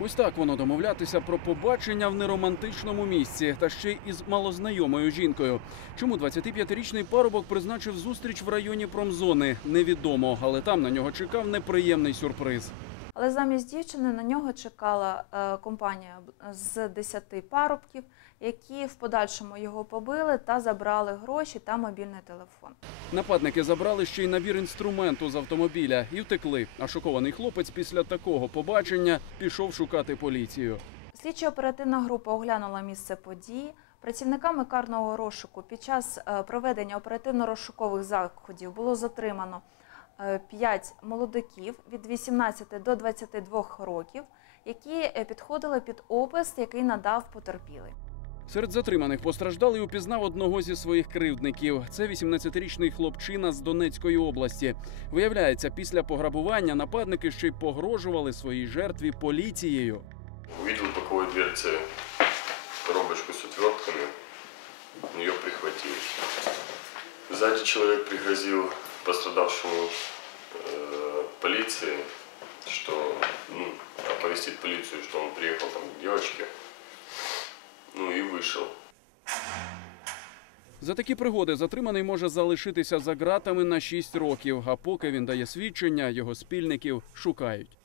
Ось так воно домовлятися про побачення в неромантичному місці та ще й із малознайомою жінкою. Чому 25-річний парубок призначив зустріч в районі промзони, невідомо, але там на нього чекав неприємний сюрприз. Але замість дівчини на нього чекала е, компанія з 10 парубків, які в подальшому його побили та забрали гроші та мобільний телефон. Нападники забрали ще й набір інструменту з автомобіля і втекли. А шокований хлопець після такого побачення пішов шукати поліцію. Слідчо-оперативна група оглянула місце події. Працівниками карного розшуку під час е, проведення оперативно-розшукових заходів було затримано 5 молодиків від 18 до 22 років, які е, підходили під опис, який надав потерпілий. Серед затриманих постраждалий упізнав одного зі своїх кривдників. Це 18-річний хлопчина з Донецької області. Виявляється, після пограбування нападники ще й погрожували своїй жертві поліцією. Увидел боковой дверце коробочку с отвертками, ее прихватили. Сзади человек пригрозил пострадавшему э, полиции, что ну, оповестит полицию, что он приехал там к девочке. Ну и вышел. За такі пригоди затриманий може залишитися за ґратами на 6 років. А поки він дає свідчення, його спільників шукають.